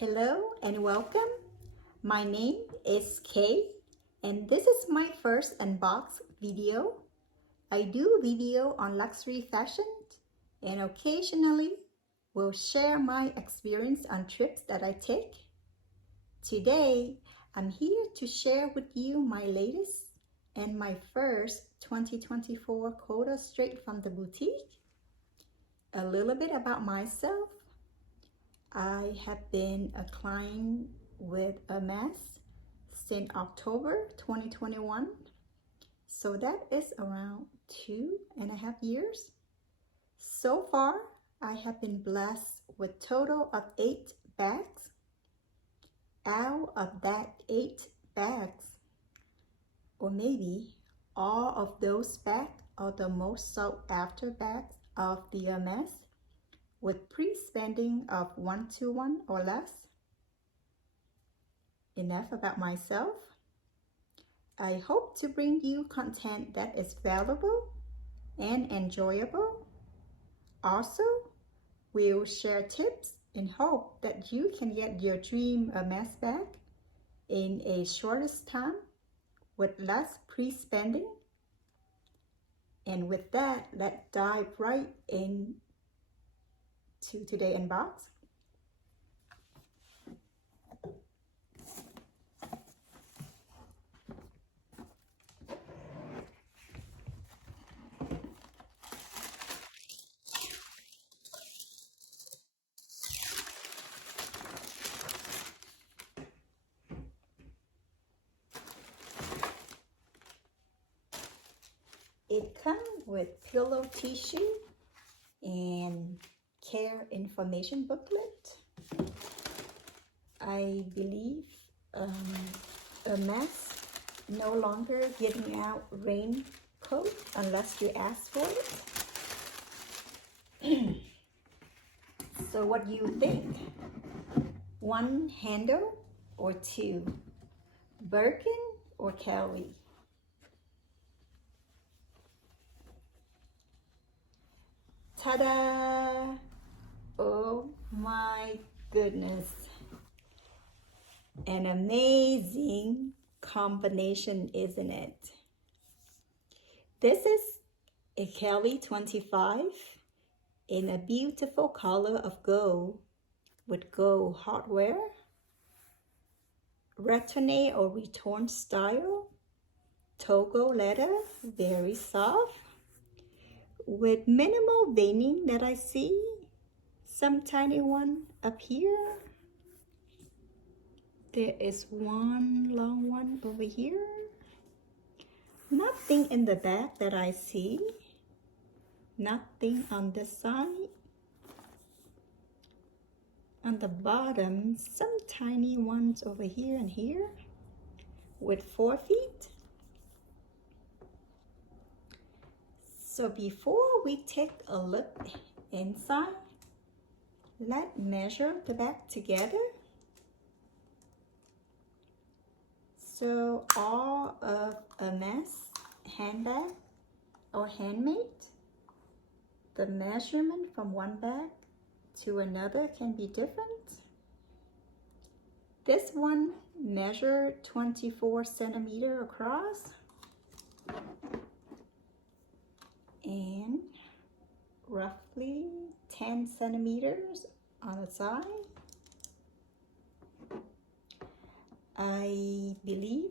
Hello and welcome. My name is Kay and this is my first unbox video. I do video on luxury fashion and occasionally will share my experience on trips that I take. Today, I'm here to share with you my latest and my first 2024 quota straight from the boutique. A little bit about myself. I have been a client with Hermes since October 2021. So that is around 2.5 years. So far, I have been blessed with total of 8 bags. Out of that 8 bags, or maybe all of those bags are the most sought after bags of the Hermes, with pre-spending of 1-to-1 or less. Enough about myself. I hope to bring you content that is valuable and enjoyable. Also, we'll share tips and hope that you can get your dream Hermes bag in a shortest time with less pre-spending. And with that, let's dive right into today's unbox. It comes with pillow tissue and care information booklet. I believe Hermes no longer giving out raincoat unless you ask for it. So what do you think? 1 handle or 2? Birkin or Kelly? Ta-da! Oh my goodness. An amazing combination, isn't it? This is a Kelly 25 in a beautiful color of gold with gold hardware, rattan or retorn style, Togo leather, very soft, with minimal veining that I see, some tiny one up here. There is one long one over here. Nothing in the back that I see. Nothing on this side. On the bottom, some tiny ones over here and here with 4 feet. So before we take a look inside, let's measure the back together. So all of Hermes handbag or handmade, the measurement from one bag to another can be different. This one measured 24 centimeters across and roughly 10 centimeters on the side. I believe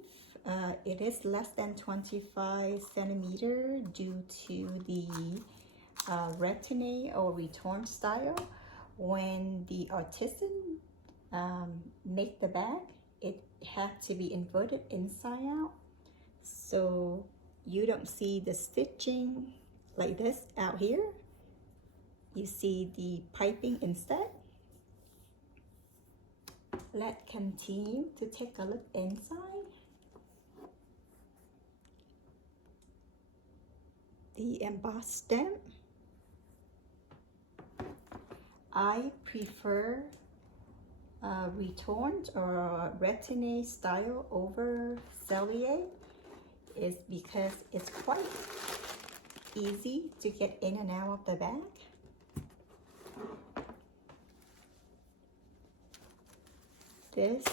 it is less than 25 centimeters due to the rattan or retorn style. When the artisan make the bag, it had to be inverted inside out, so you don't see the stitching like this out here. You see the piping instead. Let's continue to take a look inside. The embossed stamp. I prefer retorn or rattan style over cellier, is because it's quite easy to get in and out of the bag. This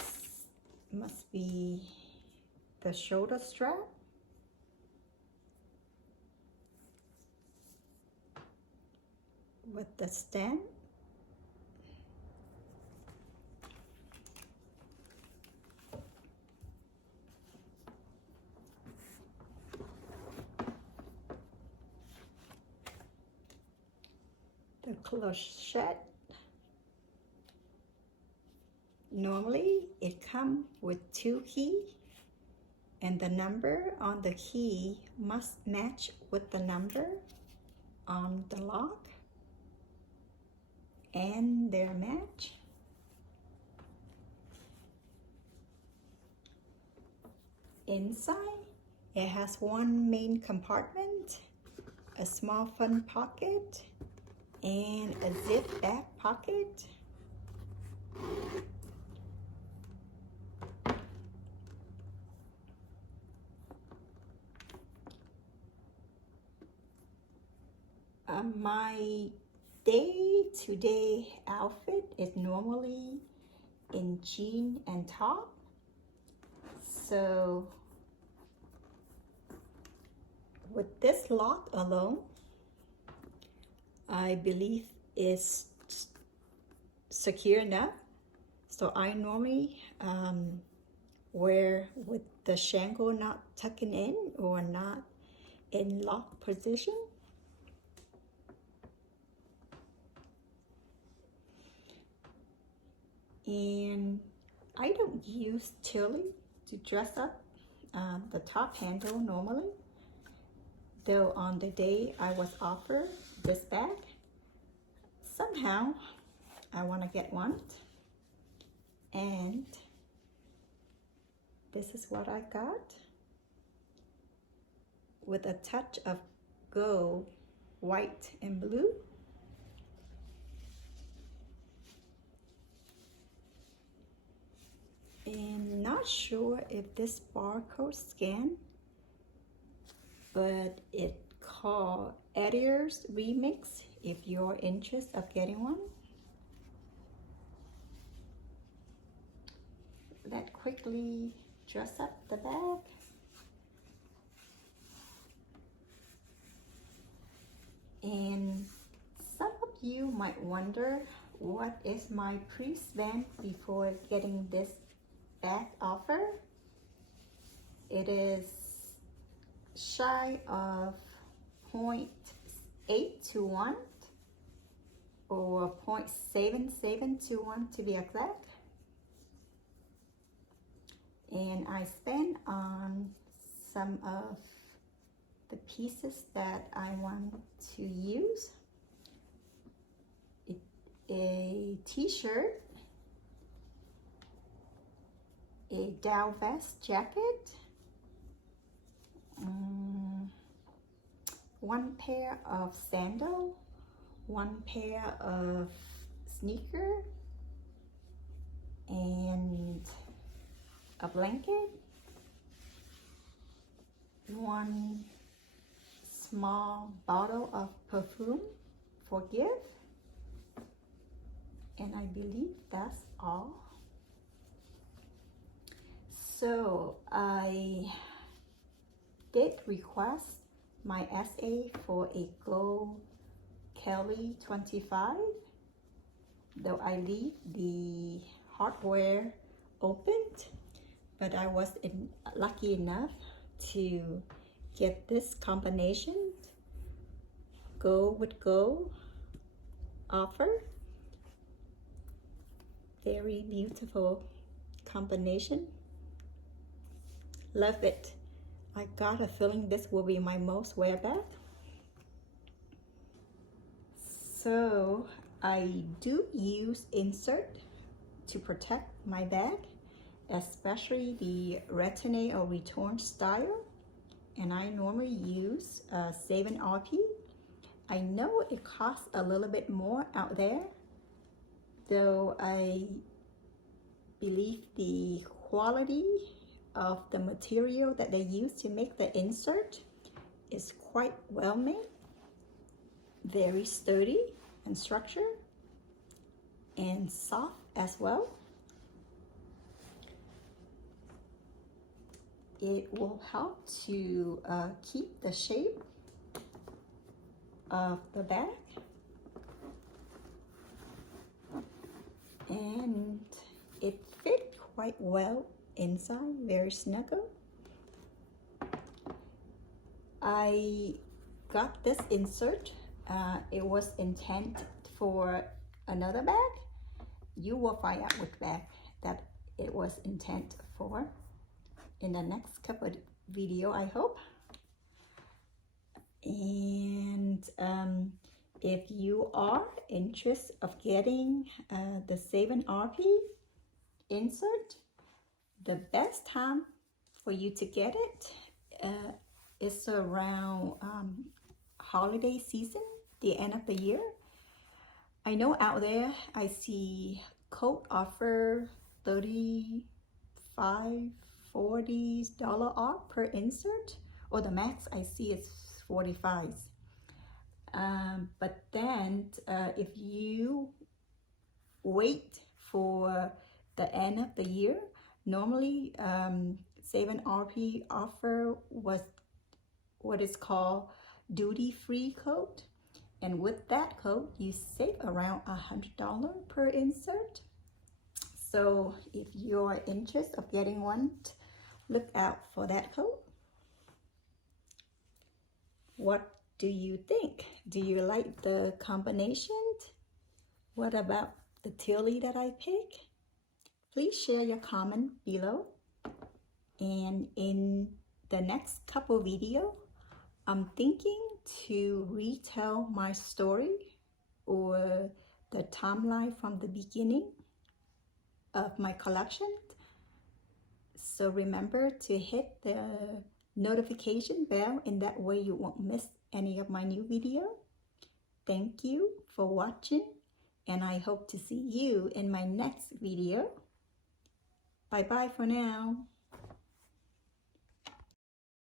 must be the shoulder strap. With the stem. The clochette. Normally it comes with 2 keys, and the number on the key must match with the number on the lock, and their match. Inside, it has one main compartment, a small front pocket, and a zip back pocket. My day-to-day outfit is normally in jean and top. So with this lock alone, I believe is secure enough. So I normally wear with the shangle not tucking in or not in lock position. And I don't use tilly to dress up the top handle normally, though on the day I was offered this bag, somehow I want to get one, and this is what I got, with a touch of gold, white, and blue. And not sure if this barcode scan, but it called Editor's Remix if you're interested of getting one. Let's quickly dress up the bag. And some of you might wonder, what is my pre-spend before getting this bag offer? It is shy of 0.8 to 1 or 0.77 to 1 to be exact. And I spend on some of the pieces that I want to use. A t-shirt, a down vest jacket, one pair of sandals, one pair of sneakers, and a blanket, one small bottle of perfume for gift, and I believe that's all. So I did request my SA for a gold Kelly 25, though I leave the hardware opened, but I was lucky enough to get this combination, gold with gold offer. Very beautiful combination. Love it. I got a feeling this will be my most wear bag. So I do use insert to protect my bag, especially the return or return style. And I normally use 7 RP. I know it costs a little bit more out there, though I believe the quality of the material that they use to make the insert is quite well made, very sturdy and structured, and soft as well. it will help to keep the shape of the bag, and it fit quite well inside, very snuggle. I got this insert. It was intended for another bag. You will find out which bag that it was intended for in the next couple of video, I hope. And if you are interested of getting the 7RP insert, the best time for you to get it is around holiday season, the end of the year. I know out there I see coat offer $35, $40 off per insert, or the max I see is 45. But then if you wait for the end of the year, normally 7RP offer was what is called duty-free code, and with that code you save around $100 per insert. So if you're interested of getting one, look out for that code. What do you think? Do you like the combination? What about the tilly that I picked? Please share your comment below. And in the next couple video, I'm thinking to retell my story or the timeline from the beginning of my collection. So remember to hit the notification bell, in that way you won't miss any of my new video. Thank you for watching, and I hope to see you in my next video. Bye bye for now.